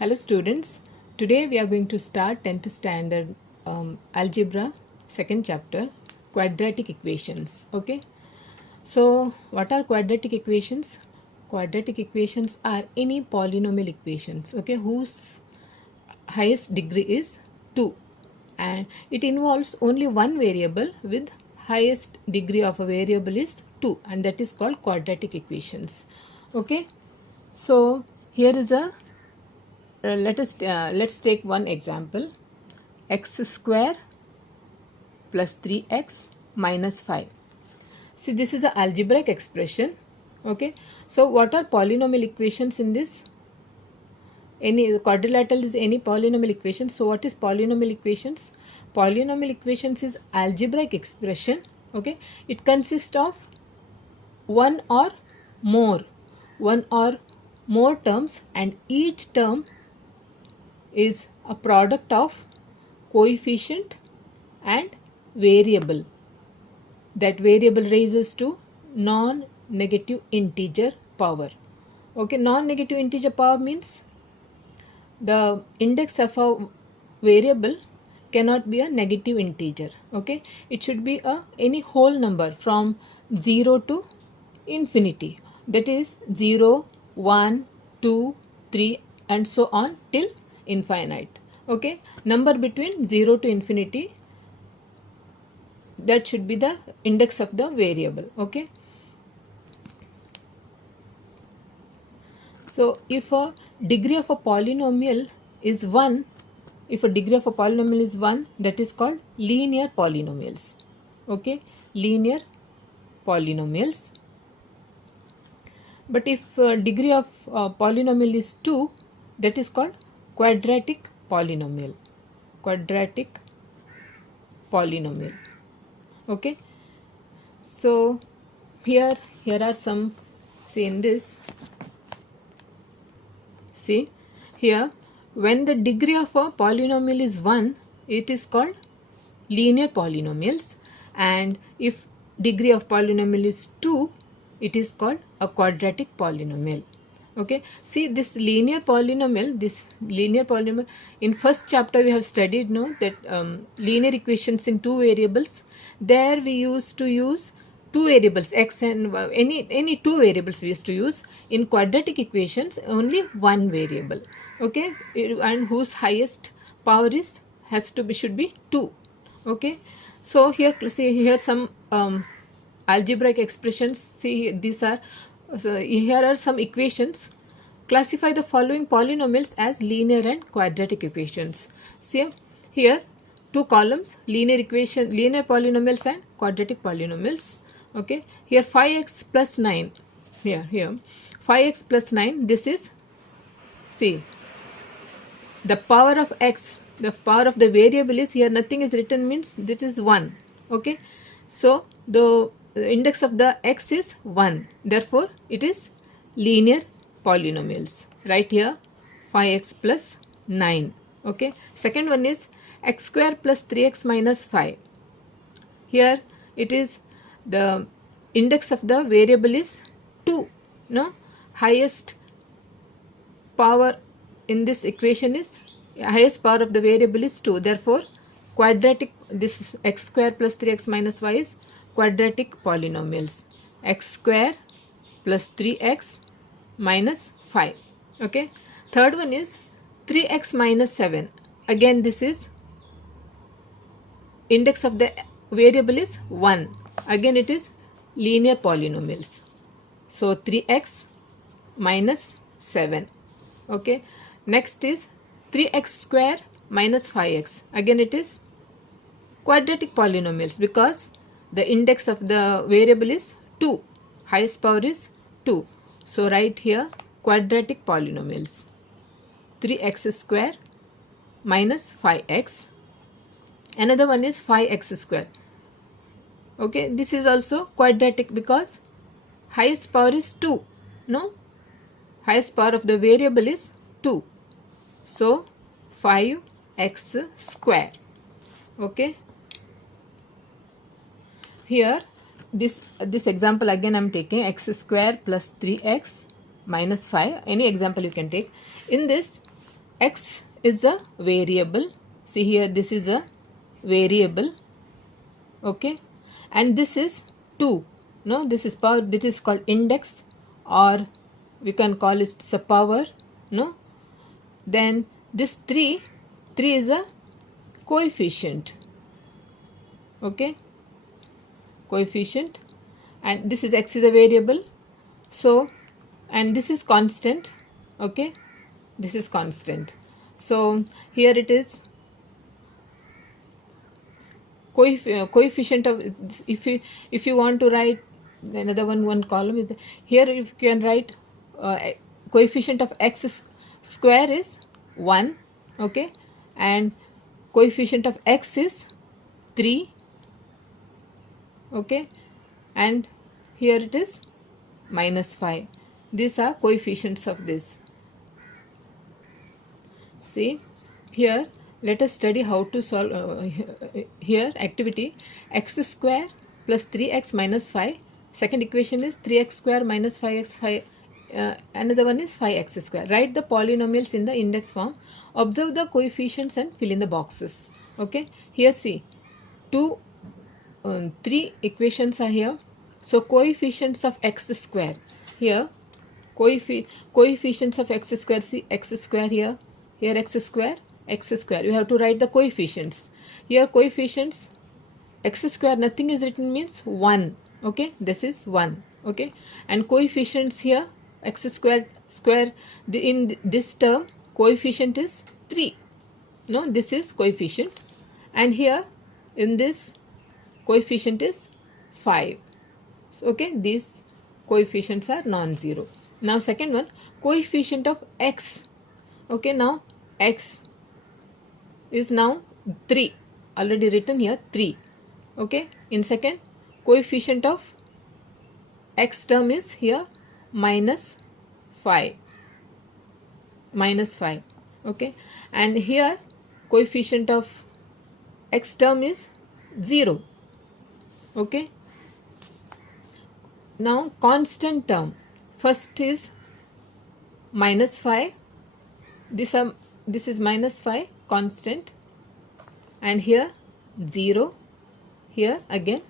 Hello students, today we are going to start 10th standard algebra second chapter quadratic equations. Okay, so what are quadratic equations? Quadratic equations are any polynomial equations, okay, whose highest degree is 2 and it involves only one variable with highest degree of a variable is 2 and that is called quadratic equations. Okay, so here is a let's take one example. X square plus 3x minus 5. See, this is an algebraic expression. Okay, so what are polynomial equations in this? Any quadrilateral is any polynomial equation. So what is polynomial equations? Polynomial equations is algebraic expression. Okay, it consists of one or more terms and each term is a product of coefficient and variable. That variable raises to non-negative integer power. Okay, non-negative integer power means the index of a variable cannot be a negative integer. Okay, it should be any whole number from 0 to infinity, that is 0, 1, 2, 3 and so on till infinite. Okay, number between 0 to infinity, that should be the index of the variable. Okay, so if a degree of a polynomial is 1, that is called linear polynomials. Okay, linear polynomials. But if degree of polynomial is 2, that is called quadratic polynomial. Okay, so here are some. See in this, see here, when the degree of a polynomial is 1, it is called linear polynomials, and if degree of polynomial is 2, it is called a quadratic polynomial. Okay, see this linear polynomial, in first chapter we have studied that linear equations in two variables. There we used to use two variables, x and any two variables we used to use. In quadratic equations only one variable. Okay, and whose highest power is should be 2. Okay, so here see here some algebraic expressions. See, these are here are some equations. Classify the following polynomials as linear and quadratic equations. See here, two columns, linear polynomials and quadratic polynomials. Okay, here 5x plus 9, here 5x plus 9, this is, see, the power of x, the power of the variable is, here nothing is written, means this is 1. Okay, so the index of the x is 1, therefore it is linear polynomials. Right here 5x plus 9. Okay, second one is x square plus 3x minus 5. Here it is, the index of the variable is 2. No, highest power in this equation is, highest power of the variable is 2, therefore quadratic, this is x square plus 3x minus 5 is quadratic polynomials. X square plus 3x minus 5. Okay, third one is 3x minus 7. Again this is, index of the variable is 1. Again it is linear polynomials. So 3x minus 7. Okay, next is 3x square minus 5x. Again it is quadratic polynomials because the index of the variable is 2. Highest power is 2. So write here quadratic polynomials. 3x square minus 5x. Another one is 5x square. Okay, this is also quadratic because highest power is 2. No, highest power of the variable is 2. So 5x square. Okay, here this example again I am taking, x square plus 3x minus 5. Any example you can take. In this x is a variable. See here, this is a variable, okay, and this is 2. No, this is power. This is called index, or we can call it a power. No, then this 3 is a coefficient, okay, coefficient, and this is x is a variable. So, and this is constant, okay, this is constant. So here it is coefficient of, if you want to write another one column is there. Here you can write coefficient of x square is 1, okay, and coefficient of x is 3, okay, and here it is -5. These are coefficients of this. See here, let us study how to solve here activity x square plus 3x minus 5. Second equation is 3x square minus 5x. Another one is 5x square. Write the polynomials in the index form. Observe the coefficients and fill in the boxes. Okay. Here see, 3 equations are here. So coefficients of x square. Here coefficients of x square. See x square here. Here x square. You have to write the coefficients. Here coefficients x square, nothing is written, means 1. Okay, this is 1. Okay, and coefficients here x square in this term coefficient is 3. No, this is coefficient, and here in this coefficient is 5. Okay, these coefficients are non-zero. Now second one, coefficient of x. Okay, now x is now 3, already written here 3. Okay, in second, coefficient of x term is here -5. Okay, and here coefficient of x term is 0. Okay, now constant term, first is -5. This is -5 constant, and here 0, here again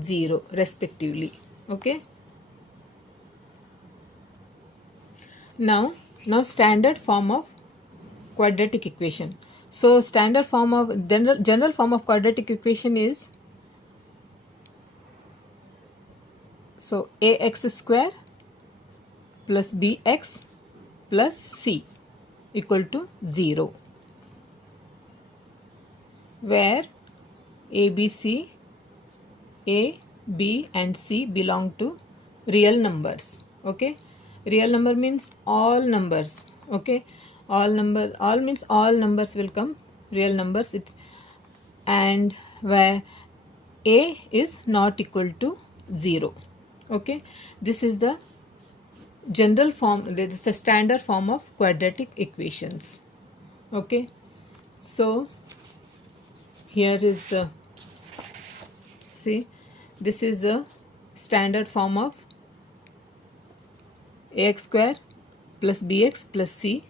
0 respectively. Okay, now standard form of quadratic equation. So standard form of general form of quadratic equation is, so ax square plus bx plus c equal to 0, where A, B, and C belong to real numbers. Okay, real number means all numbers. Okay, all means all numbers will come real numbers. And where A is not equal to 0. Okay, this is the general form, this is the standard form of quadratic equations. Okay, so here is see, this is the standard form of ax square plus bx plus c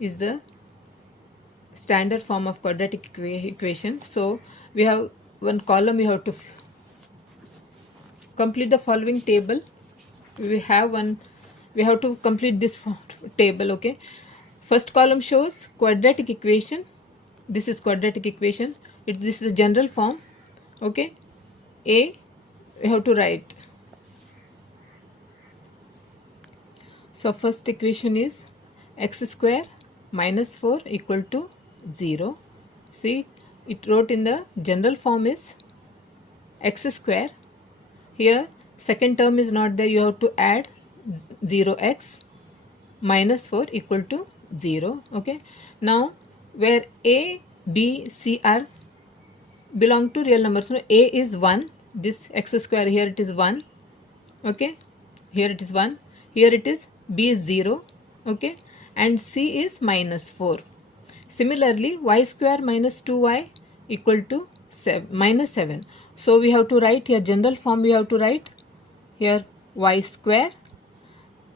is the standard form of quadratic equation. So we have one column, we have to complete the following table. We have to complete this table. Okay, first column shows quadratic equation. This is quadratic equation. This is general form. Okay, A we have to write. So first equation is x square minus 4 equal to 0. See, it wrote in the general form is x square. Here second term is not there, you have to add 0x minus 4 equal to 0. Okay, now where A, B, C are belong to real numbers. So A is 1, this x square, here it is 1. Okay, here it is 1, here it is B is 0. Okay, and C is -4. Similarly, y square minus 2y equal to -7. So we have to write here general form, we have to write here y square.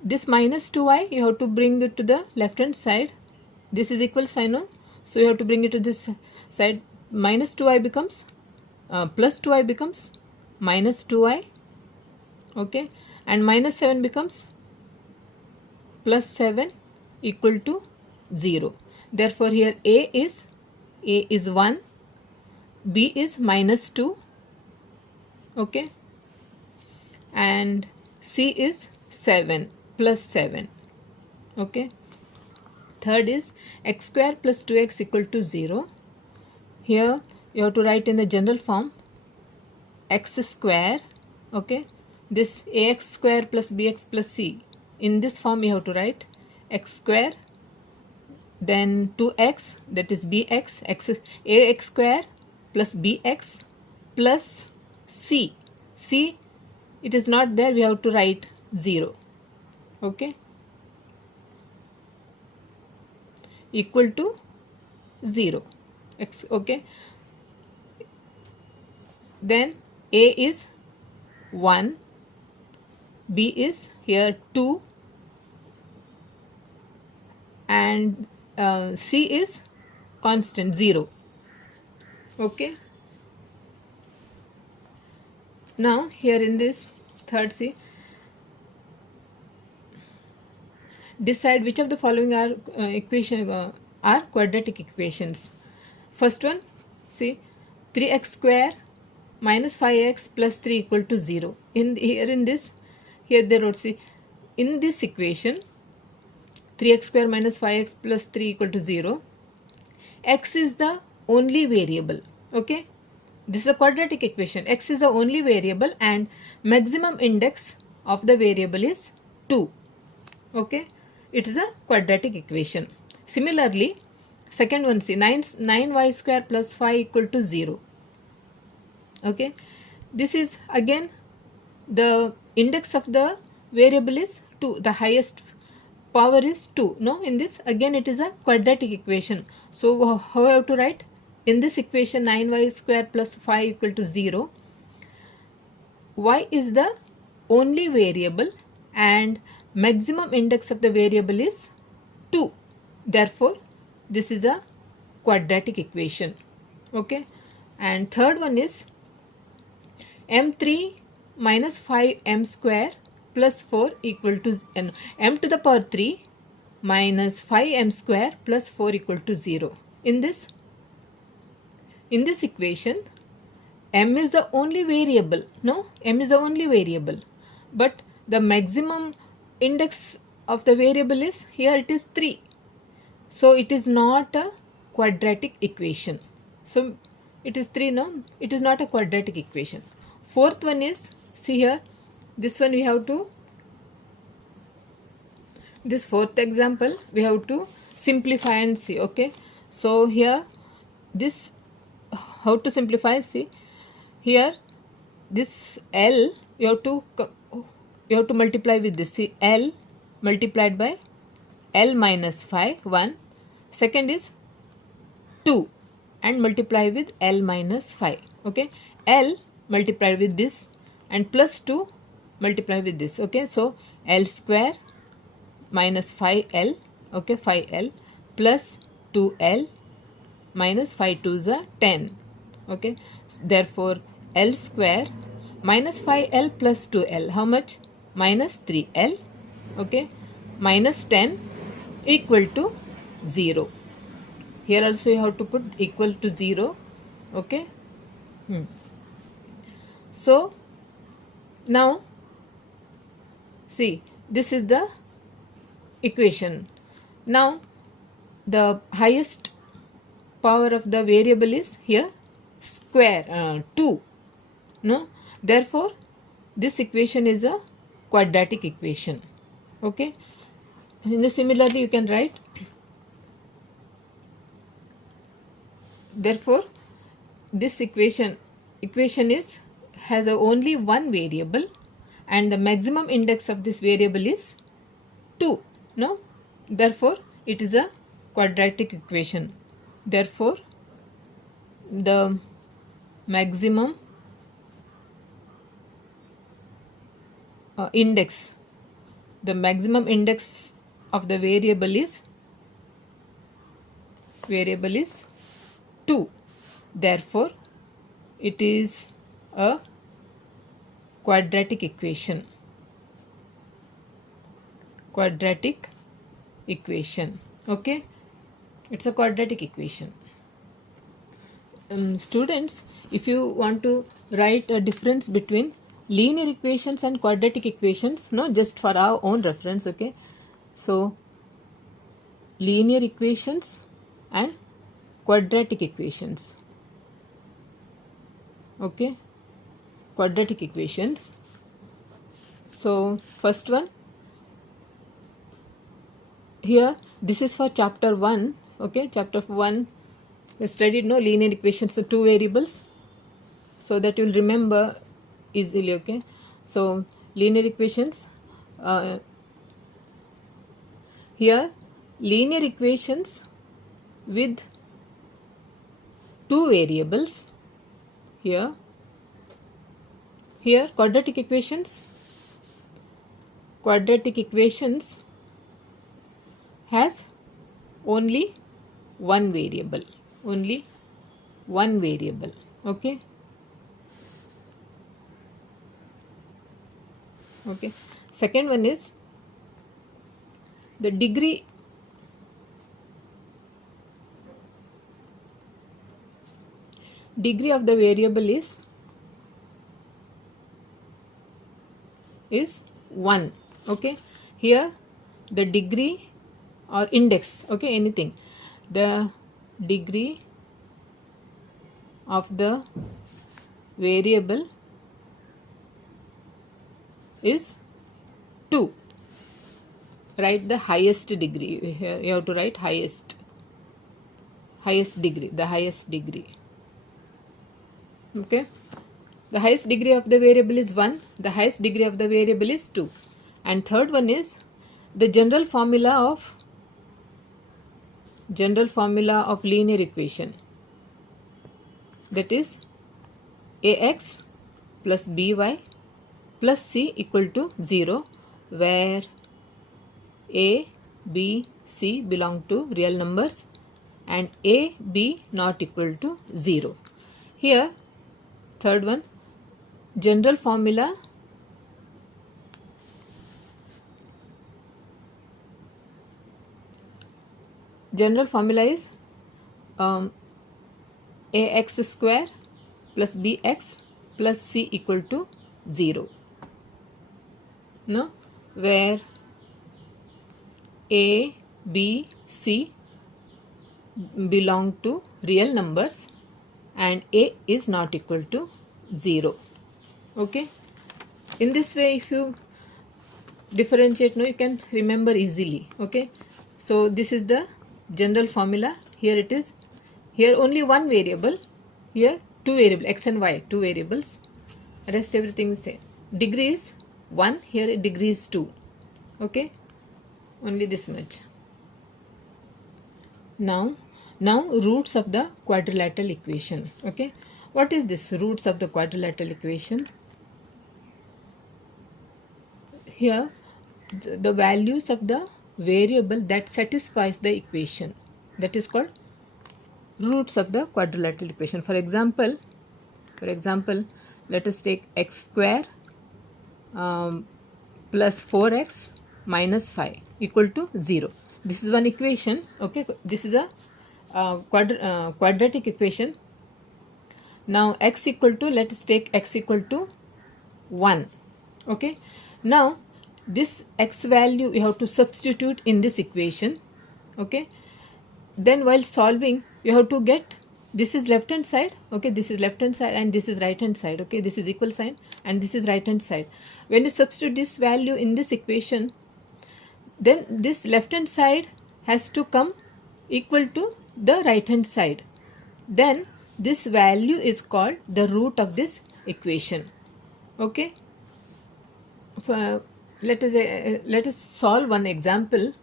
This -2y you have to bring it to the left hand side. this is equal sign, no? So you have to bring it to this side. Minus 2i becomes plus 2i becomes minus 2i, okay, and minus 7 becomes plus 7 equal to 0. Therefore here a is 1, b is minus 2, okay, and c is 7 plus 7, okay. Third is x square plus 2x equal to 0. Here you have to write in the general form x square, okay, this ax square plus bx plus c. In this form you have to write x square, then 2x, that is bx, ax square plus bx plus c. C, it is not there, we have to write 0, okay, equal to 0, x, okay. Then a is 1, b is here 2, and c is constant 0, okay. Now here in this third C, decide which of the following are are quadratic equations. First one, see, 3x square minus 5x plus 3 equal to 0. Here they wrote, see, in this equation 3x square minus 5x plus 3 equal to 0, x is the only variable, okay. This is a quadratic equation. X is the only variable and maximum index of the variable is 2, okay. It is a quadratic equation. Similarly, second one, see, 9y square plus 5 equal to 0, okay. This is again the index of the variable is 2, the highest power is 2, no, in this again it is a quadratic equation. So how I have to write? In this equation 9y square plus 5 equal to 0, y is the only variable and maximum index of the variable is 2. Therefore, this is a quadratic equation, okay. And third one is m3 minus 5m square plus 4 equal to m to the power 3 minus 5m square plus 4 equal to 0. In this equation, m is the only variable, no, m is the only variable, but the maximum index of the variable is, here it is 3. So it is not a quadratic equation. So it is 3, no, it is not a quadratic equation. Fourth one is, see here, this one we have to, this fourth example we have to simplify and see, okay. So here this, how to simplify, see, here this L you have to multiply with this, see, L multiplied by L minus 5, 1, second is 2 and multiply with L minus 5, okay. L multiplied with this and plus 2 multiply with this, okay. So L square minus 5L, okay, 5L plus 2L minus 5 2s are 10, okay. Therefore L square minus 5L plus 2L, how much? Minus 3L, okay, minus 10 equal to 0. Here also you have to put equal to 0, okay. So now see, this is the equation. Now the highest power of the variable is here square 2, no, therefore this equation is a quadratic equation, okay. And similarly you can write, therefore this equation is has only one variable and the maximum index of this variable is 2, no, therefore it is a quadratic equation. Therefore the maximum index of the variable is variable is 2. Therefore, it is a quadratic equation. Quadratic equation. Okay, it's a quadratic equation. Students, if you want to write a difference between linear equations and quadratic equations, no, just for our own reference, okay, so linear equations and quadratic equations. Okay, quadratic equations. So first one, here this is for chapter 1. Okay, chapter 1 we studied no linear equations, so 2 variables, so that you'll remember easily. Okay, so linear equations, here linear equations with 2 variables. Here quadratic equations has only one variable. Okay, second one is the degree of the variable is 1. Okay, here the degree or index, okay, anything, the degree of the variable is 2. Write the highest degree. Here you have to write highest degree, the highest degree. Okay, the highest degree of the variable is 1, the highest degree of the variable is 2. And third one is the general formula of linear equation, that is ax plus by plus c equal to 0, where a, b, c belong to real numbers and a, b not equal to 0. Here third one, general formula is ax square plus bx plus c equal to 0, no, where a, b, c belong to real numbers and a is not equal to 0. Okay, in this way if you differentiate, no, you can remember easily. Okay, so this is the general formula. Here it is, here only one variable, here 2 variables, x and y, 2 variables, rest everything is same. Degree is 1, here degree is 2. Okay, only this much. Now roots of the quadrilateral equation. Okay, what is this roots of the quadrilateral equation? Here the values of the variable that satisfies the equation, that is called roots of the quadrilateral equation. For example, let us take x square plus 4x minus 5 equal to 0. This is one equation. Okay, this is a quadratic equation. Now x equal to, let us take x equal to 1. Okay, now this x value you have to substitute in this equation. Okay, then while solving you have to get, this is left hand side, okay, this is left hand side and this is right hand side. Okay, this is equal sign and this is right hand side. When you substitute this value in this equation, then this left hand side has to come equal to the right hand side. Then this value is called the root of this equation. Okay, let us solve one example.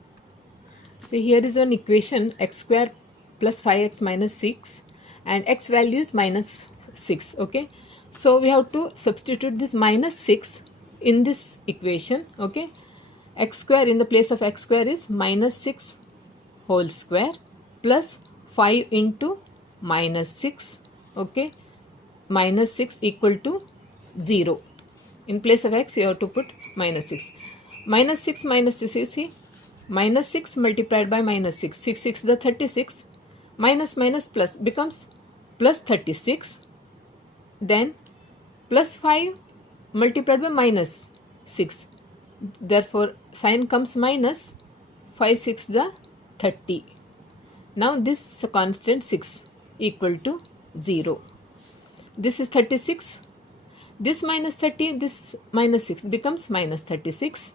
See, here is one equation, x square plus 5x minus 6 and x value is minus 6. Okay, so we have to substitute this minus 6 in this equation. Okay, x square in the place of x square is minus 6 whole square plus 5 into minus 6, okay, minus 6 equal to 0. In place of x you have to put minus 6. Minus 6 minus 6 is, see, minus 6 multiplied by minus 6, 6 6 the 36, minus minus plus becomes plus 36, then plus 5 multiplied by minus 6, therefore sign comes minus, 5 6 the 30. Now this constant 6 equal to 0. This is 36, this minus 30, this minus 6 becomes minus 36,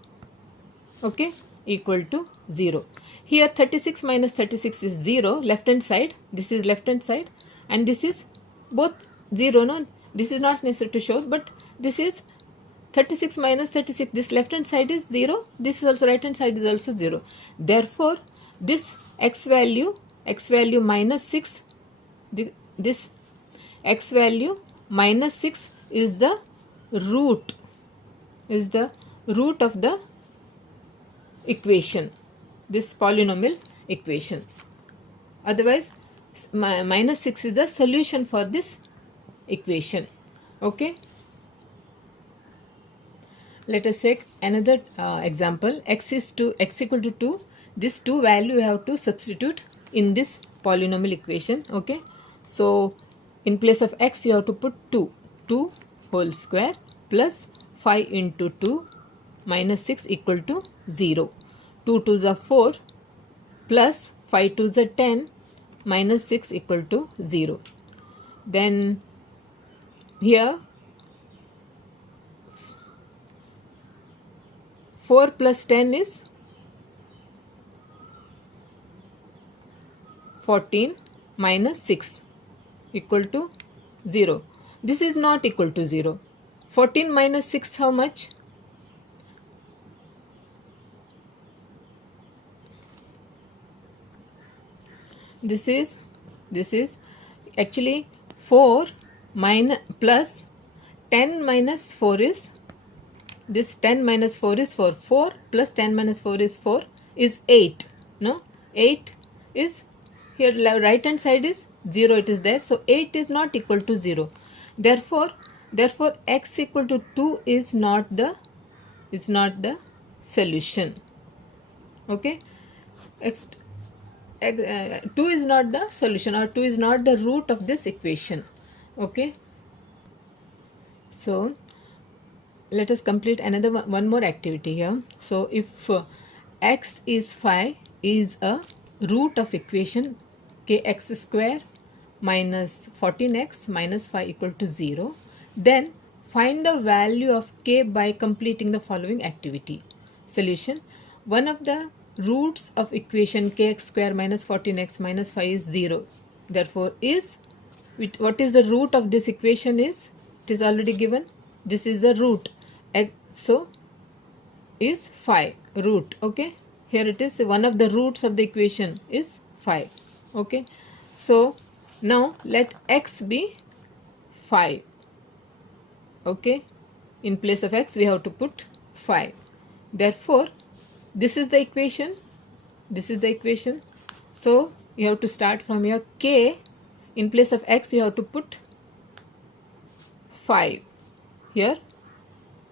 okay, equal to 0. Here 36 minus 36 is 0, left hand side, this is left hand side, and this is both 0, no, this is not necessary to show, but this is 36 minus 36, this left hand side is 0, this is also right hand side is also 0. Therefore this x value minus 6, this x value minus 6 is the root of the equation, this polynomial equation. Otherwise minus 6 is the solution for this equation, okay. Let us take another example. X equal to 2. This 2 value you have to substitute in this polynomial equation, okay. So in place of x you have to put 2 whole square plus 5 into 2 minus 6 equal to 0. 2 2s are 4 plus 5 2s are 10 minus 6 equal to 0. Then here 4 plus 10 is 14 minus 6 equal to 0. This is not equal to 0. 14 minus 6 how much? This is actually 4 minus plus 10 minus 4 is, this 10 minus 4 is 4. 4 plus 10 minus 4 is 4 is 8. No, 8 is here, right hand side is 0, it is there. So 8 is not equal to 0. Therefore x equal to 2 is not the solution, okay. 2 is not the solution, or 2 is not the root of this equation, okay. So let us complete another one more activity here. So if x is 5 is a root of equation kx square minus 14x minus 5 equal to 0, then find the value of k by completing the following activity. Solution: one of the roots of equation kx square minus 14x minus 5 is 0. Therefore what is the root of this equation is, it is already given, this is the root, so is 5 root, okay. Here it is, one of the roots of the equation is 5, okay. So now let x be 5, okay. In place of x we have to put 5. Therefore this is the equation, so you have to start from your k. In place of x you have to put 5 here,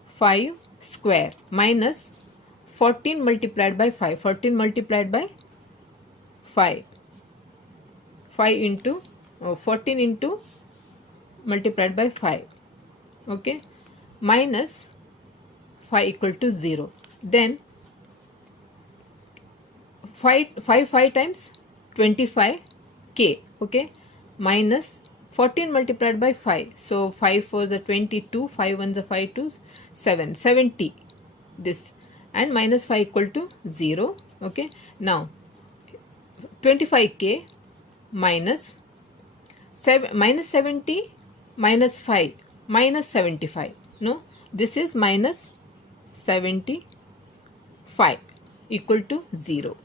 5 square minus 14 multiplied by 5, 14 multiplied by 5, 5 into 14 into multiplied by 5, okay, minus 5 equal to 0. Then 5 times 25k, okay, minus 14 multiplied by 5, so 5 4s are 22, 5 1s are 5 2s 7, 70 this, and minus 5 equal to 0, okay. Now 25k minus 70 minus 5 minus 75, no, this is minus 75 equal to 0.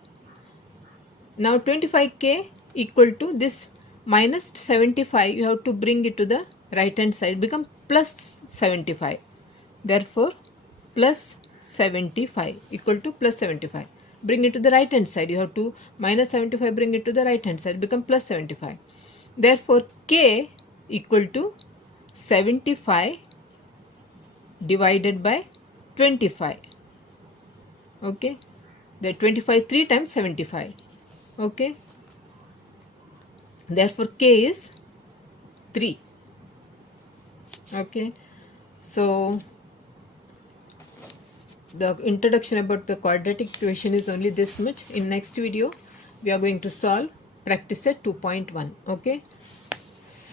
Now 25k equal to this minus 75, you have to bring it to the right hand side, become plus 75. Therefore plus 75 equal to plus 75. bring it to the right hand side. You have to minus 75, bring it to the right hand side, become plus 75. Therefore, k equal to 75 divided by 25. Okay, the 25 3 times 75. Okay, therefore k is 3. Okay, so the introduction about the quadratic equation is only this much. In next video we are going to solve practice set 2.1. Okay,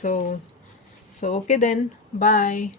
so okay then, bye.